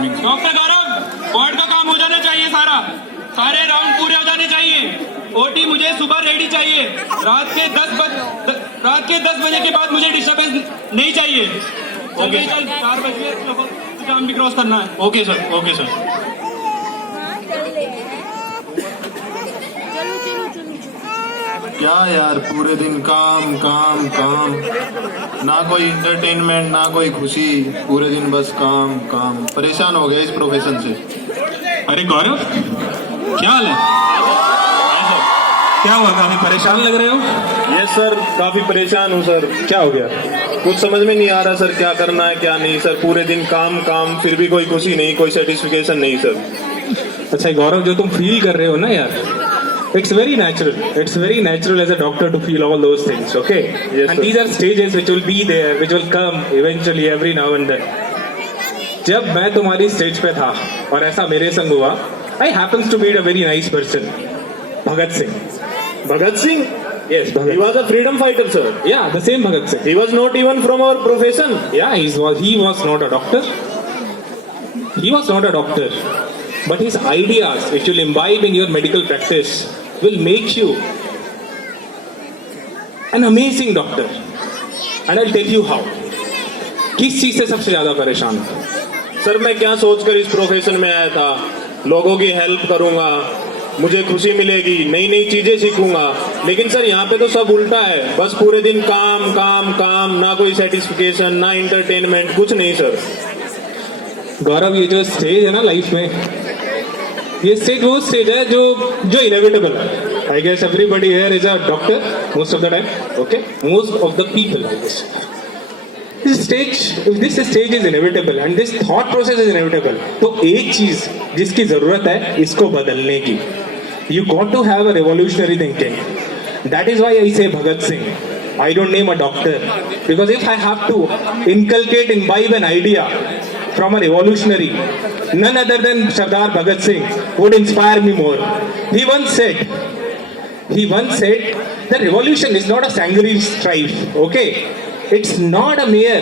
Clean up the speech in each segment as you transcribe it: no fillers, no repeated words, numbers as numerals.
Doctor गौरव, ward का काम हो जाना चाहिए सारे राउंड पूरे हो जाने चाहिए। ओटी मुझे सुबह रेडी चाहिए। रात के 10 बजे के बाद मुझे डिस्टर्बेंस नहीं चाहिए। ओके, 4 बजे काम भी क्रॉस करना है। Okay sir, okay sir. क्या यार, पूरे दिन काम काम काम, ना कोई इंटरटेनमेंट ना कोई खुशी, पूरे दिन बस काम काम। परेशान हो गया इस प्रोफेशन से। अरे गौरव, क्या हाल है? क्या हुआ, काफी परेशान लग रहे हो? यस सर, काफी परेशान हूँ सर। क्या हो गया? कुछ समझ में नहीं आ रहा सर, क्या करना है क्या नहीं सर। पूरे दिन काम काम, फिर भी कोई खुशी नहीं, कोई सेटिस्फिकेशन नहीं सर। अच्छा गौरव, जो तुम फील कर रहे हो ना यार, it's very natural as a doctor to feel all those things, okay? Yes, and sir. these are stages which will be there, which will come eventually every now and then. जब मैं तुम्हारी stage पे था और ऐसा मेरे संग हुआ, I happens to meet a very nice person, Bhagat Singh. Bhagat Singh? Yes, He Bhagat. was a freedom fighter sir. Yeah, the same Bhagat Singh. He was not even from our profession. Yeah, he was not a doctor. He was not a doctor. But his ideas, which you'll imbibe in your medical practice, will make you an amazing doctor. And I'll tell you how. किस चीज से सबसे ज्यादा परेशान हो? Sir मैं क्या सोचकर इस प्रोफेशन में आया था, लोगों की हेल्प करूंगा, मुझे खुशी मिलेगी, नई नई चीजें सीखूंगा। लेकिन सर यहाँ पे तो सब उल्टा है, बस पूरे दिन काम काम काम, ना कोई सेटिस्फिकेशन ना इंटरटेनमेंट, कुछ नहीं सर। गौरव, ये जो स्टेज है ना लाइफ में, ये स्टेज वो स्टेज है जो इनएविटेबल है। I guess everybody here is a doctor most of the time, okay, most of the people I guess. This stage is inevitable and this thought process is inevitable. तो एक चीज जिसकी जरूरत है इसको बदलने की, you got to have a revolutionary thinking. That is why I say Bhagat Singh. I don't name a doctor because if I have to imbibe an idea from a revolutionary, none other than Sardar Bhagat Singh would inspire me more. He once said, the revolution is not a sanguinary strife, okay? It's not a mere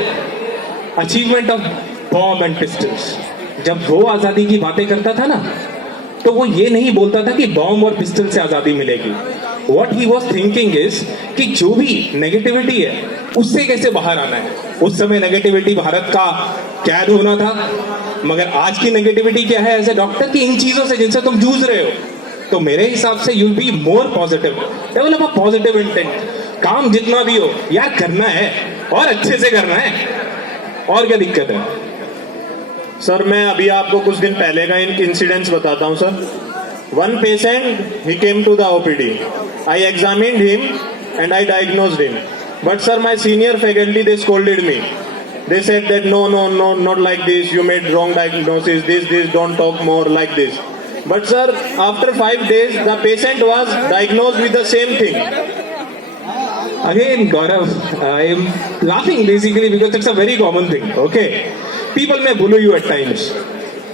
achievement of bomb and pistols. जब वो आजादी की बातें करता था ना, तो वो ये नहीं बोलता था कि बॉम्ब और पिस्टल से आजादी मिलेगी। What he was thinking is कि जो भी नेगेटिविटी है उससे कैसे बाहर आना है। उस समय नेगेटिविटी भारत का कैद होना था, मगर आज की नेगेटिविटी क्या है एज ए डॉक्टर की इन चीजों से जिनसे तुम जूझ रहे हो। तो मेरे हिसाब से you be more positive, develop a positive intent. काम जितना भी हो यार करना है और अच्छे से करना है, और क्या दिक्कत है। सर मैं अभी आपको कुछ दिन पहले का इंसिडेंट्स बताता हूँ sir. One patient, he came to the OPD. I examined him and I diagnosed him. But sir, my senior faculty, they scolded me. They said that no, not like this. You made wrong diagnosis. This, don't talk more like this. But sir, after 5 days, the patient was diagnosed with the same thing. Again, Gaurav, I am laughing basically because it's a very common thing. Okay, people may bully you at times.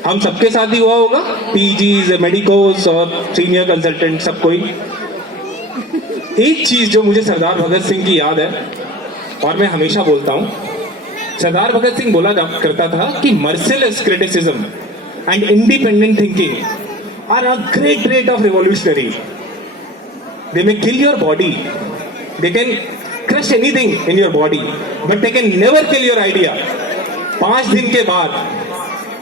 हम सबके साथ ही हुआ होगा, PGs, medicos और senior consultant, सब कोई। एक चीज जो मुझे सरदार भगत सिंह की याद है और मैं हमेशा बोलता हूं, सरदार भगत सिंह बोला करता था कि merciless criticism and independent thinking are a great rate of revolutionary. They may kill your body, they can crush anything in your body, but they can never kill your idea. 5 दिन के बाद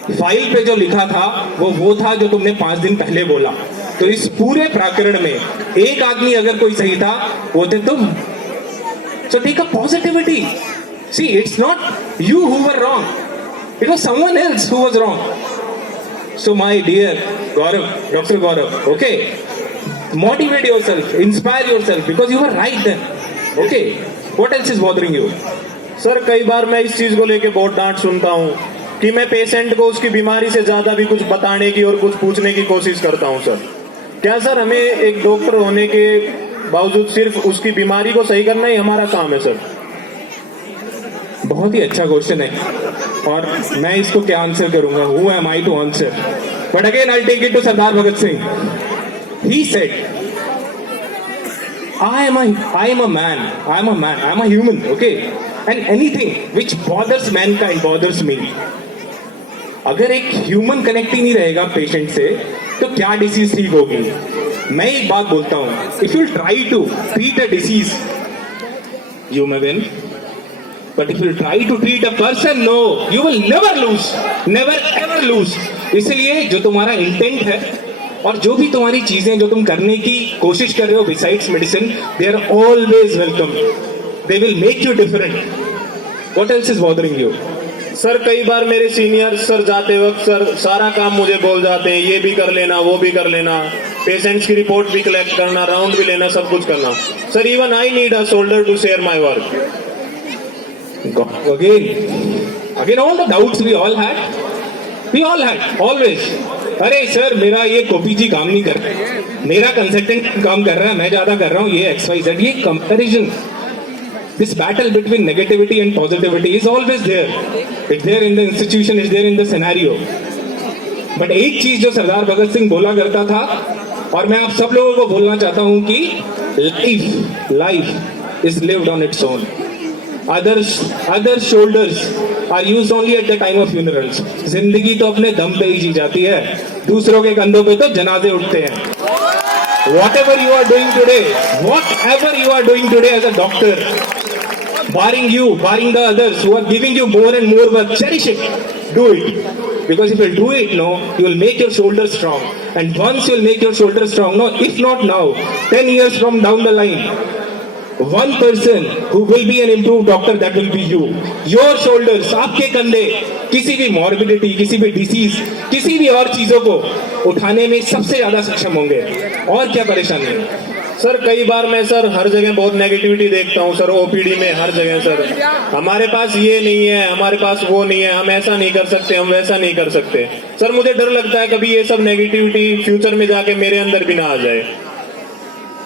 फाइल पे जो लिखा था वो था जो तुमने 5 दिन पहले बोला। तो इस पूरे प्रकरण में एक आदमी अगर कोई सही था वो थे तुम। So take a positivity. See, it's not you who were wrong, it was someone else who was wrong. So my dear Gaurav, doctor Gaurav, okay, motivate yourself, inspire yourself because you are right then. Okay, what else is bothering you? Sir कई बार मैं इस चीज को लेके बहुत डांट सुनता हूँ कि मैं पेशेंट को उसकी बीमारी से ज्यादा भी कुछ बताने की और कुछ पूछने की कोशिश करता हूं सर। क्या सर हमें एक डॉक्टर होने के बावजूद सिर्फ उसकी बीमारी को सही करना ही हमारा काम है सर? बहुत ही अच्छा क्वेश्चन है और मैं इसको क्या आंसर करूंगा, who am I to answer, but again I take it to Sardar Bhagat Singh. He said, I am a man, I am a human, okay? And anything which bothers mankind bothers me. अगर एक human connect ही नहीं रहेगा patient से तो क्या disease ठीक होगी? मैं एक बात बोलता हूं, if you try to treat a disease you may win, but if you try to treat a person, no, you will never lose, never ever lose. इसलिए जो तुम्हारा इंटेंट है और जो भी तुम्हारी चीजें जो तुम करने की कोशिश कर रहे हो besides medicine, they are always welcome, they will make you different. What else is bothering you? Sir कई बार मेरे सीनियर सर जाते वक्त सर सारा काम मुझे बोल जाते हैं, ये भी कर लेना, वो भी कर लेना, पेशेंट्स की रिपोर्ट भी कलेक्ट करना, राउंड भी लेना, सब कुछ करना। Sir even I need a shoulder to share my work. Again all the doubts we all had always। अरे सर मेरा ये कॉपी जी काम नहीं कर रहा, मेरा कंसल्टेंट काम कर रहा है, मैं ज्यादा कर रहा हूँ, ये XYZ, ये comparison, this battle between negativity and positivity is always there, it's there in the institution, it's there in the scenario। But एक चीज जो सरदार भगत सिंह बोला करता था और मैं आप सब लोगों को बोलना चाहता हूं कि life is lived on its own, other shoulders are used only at the time of funerals. जिंदगी तो अपने दम पे ही जी जाती है, दूसरों के कंधों पे तो जनाजे उठते हैं। Whatever you are doing today as a doctor, barring you, barring the others who are giving you more and more work, cherish it, do it, because if you do it, no, you will make your shoulders strong, and once you will make your shoulders strong, no, if not now, 10 years from down the line, one person who will be an improved doctor, that will be you, your shoulders, आपके कंधे किसी भी morbidity, किसी भी disease, किसी भी और चीजों को उठाने में सबसे ज्यादा सक्षम होंगे। और क्या परेशानी है? सर कई बार मैं सर हर जगह बहुत नेगेटिविटी देखता हूँ सर, ओपीडी में हर जगह सर, हमारे पास ये नहीं है, हमारे पास वो नहीं है, हम ऐसा नहीं कर सकते, हम वैसा नहीं कर सकते। सर मुझे डर लगता है कभी ये सब नेगेटिविटी फ्यूचर में जाके मेरे अंदर भी ना आ जाए।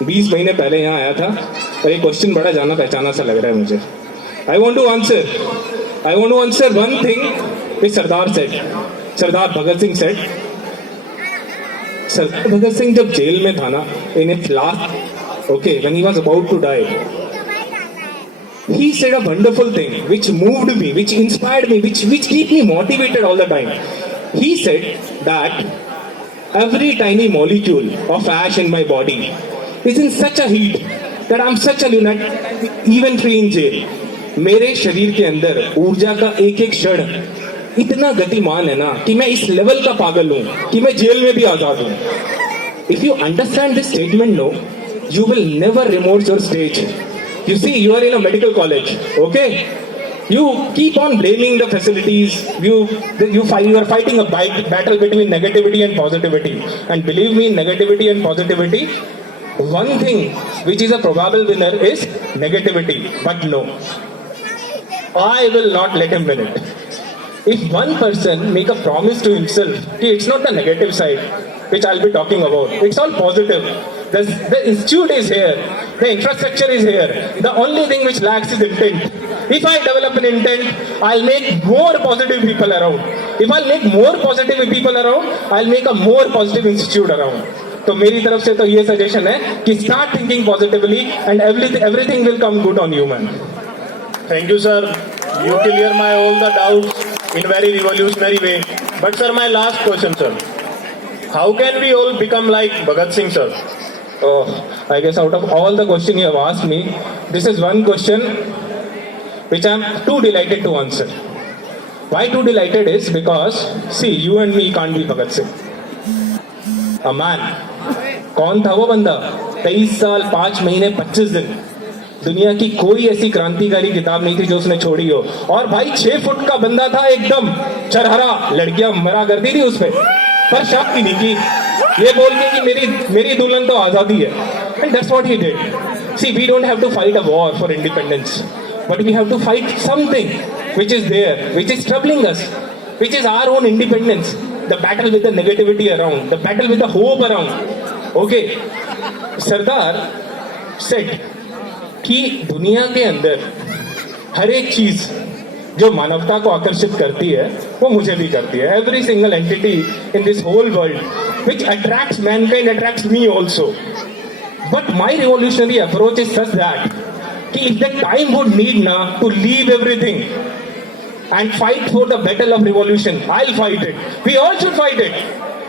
20 महीने पहले यहाँ आया था और एक क्वेश्चन बड़ा जाना पहचाना सा लग रहा है मुझे। I want to answer one thing which Sardar Bhagat Singh said. Sardar Bhagat Singh जब जेल में था ना, in its last, okay, when he was about to die, he said a wonderful thing which moved me, which inspired me, which keep me motivated all the time. He said that every tiny molecule of ash in my body is in such a heat that I'm such a lunatic, even free in jail. मेरे शरीर के अंदर ऊर्जा का एक एक क्षण इतना गतिमान है ना कि मैं इस लेवल का पागल हूं कि मैं जेल में भी आजाद हूं। If you understand this statement, no, you will never remorse your stage. You see, you are in a medical college, okay? You keep on blaming the facilities. You are fighting a battle between negativity and positivity. And believe me, negativity and positivity, one thing which is a probable winner is negativity. But no, I will not let him win it. If one person make a promise to himself, okay, it's not the negative side which I'll be talking about. It's all positive. The institute is here. The infrastructure is here. The only thing which lacks is intent. If I develop an intent, I'll make more positive people around. If I'll make more positive people around, I'll make a more positive institute around. तो मेरी तरफ से तो ये suggestion है कि start thinking positively and everything will come good on you, man. Thank you, sir. You clear my all the doubts in very revolutionary way. But sir, my last question, sir. How can we all become like Bhagat Singh, sir? Oh, I guess out of all the questions you have asked me, this is one question which I am too delighted to answer. Why too delighted is because, see, you and me can't be Bhagat Singh. A man. कौन था वो बंदा? 23 साल 5 महीने 25 दिन, दुनिया की कोई ऐसी क्रांतिकारी किताब नहीं थी जो उसने छोड़ी हो। और भाई 6 फुट का बंदा था, एकदम चरहरा, लड़कियां मरा करती थी उस पर शादी नहीं की, ये बोल के कि मेरी दुल्हन तो आजादी है। And that's what he did. See, we don't have to fight a war for independence, but we have to fight something which is there, which is troubling us, which is our own independence. The battle with the negativity around, the battle with the hope around. Okay, Sardar said कि दुनिया के अंदर हर एक चीज जो मानवता को आकर्षित करती है वो मुझे भी करती है। Every single entity in this whole world which attracts mankind attracts me also. But my revolutionary approach is such that कि if the time would need ना to leave everything, and fight for the battle of revolution. I'll fight it. We all should fight it.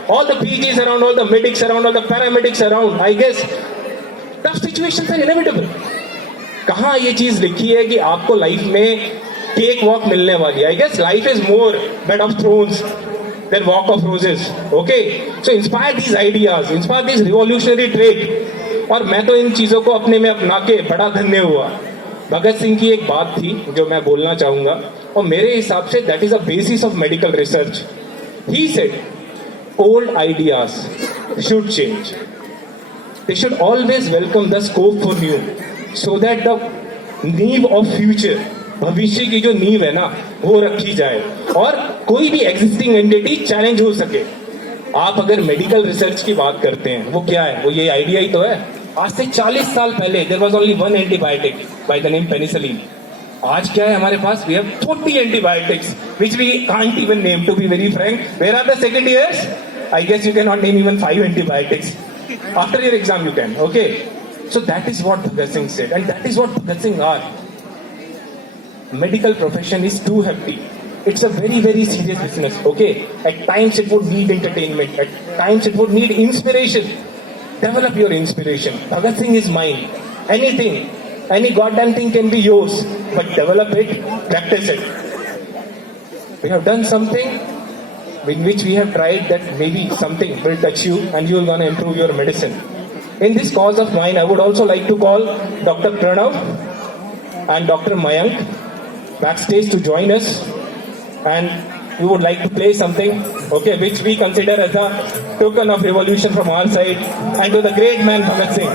All the PGs around, all the medics around, all the paramedics around. I guess tough situations are inevitable. कहाँ ये चीज लिखी है कि आपको life में cake walk मिलने वाली है? I guess life is more bed of thrones than walk of roses. Okay, so inspire these ideas, inspire these revolutionary trade. और मैं तो इन चीजों को अपने में अपना के बड़ा धन्य हुआ. भगत सिंह की एक बात थी जो मैं बोलना चाहूंगा, और मेरे हिसाब say that is a basis of medical research. He said old ideas should change. They should always welcome the scope for new, so that the नींव of future, भविष्य की जो नींव है ना, वो रखी जाए और कोई भी एग्जिस्टिंग एंटिटी चैलेंज हो सके. आप अगर मेडिकल रिसर्च की बात करते हैं, वो क्या है? वो ये आइडिया ही तो है. आज से 40 साल पहले there was only one antibiotic by the name penicillin. आज क्या है हमारे पास? We have 40 antibiotics which we can't even name, to be very frank. Where are the second years? I guess you cannot name even 5 antibiotics. After your exam you can. Okay, so that is what Bhagat Singh said, and that is what Bhagat Singh are. Medical profession is too hefty. It's a very, very serious business. Okay, at times it would need entertainment, at times it would need inspiration. Develop your inspiration. Bhagat Singh is mine. Anything, any goddamn thing can be yours, but develop it, practice it. We have done something in which we have tried that maybe something will touch you and you will want to improve your medicine. In this cause of mine, I would also like to call Dr. Pranav and Dr. Mayank backstage to join us, and we would like to play something, okay, which we consider as a token of revolution from our side, and to the great man Bhagat Singh.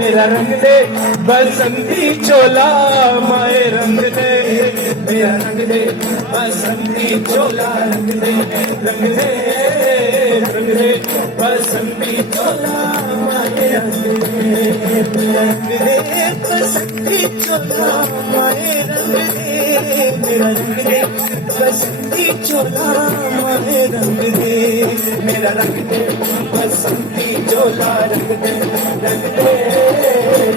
मेरा रंग दे बसंती चोला माए रंग दे, मेरा रंग दे बसंती चोला रंग दे, रंग दे रंग दे बसंती चोला माए रंग दे, मेरा रंग दे बसंती चोला माए रंग दे, मेरा रंग दे बसंती चोला माए रंग दे, मेरा रंग दे बसंती चोला रंग दे, रंग दे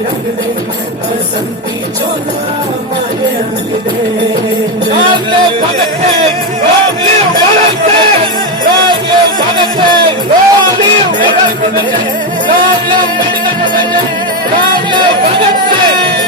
रंग दे बसंती चोला माए रंग दे. Long live Bhagat Singh! Long live Bhagat Singh! Long live Bhagat Singh! Long live medical profession! Long live medical profession! Long live Bhagat Singh!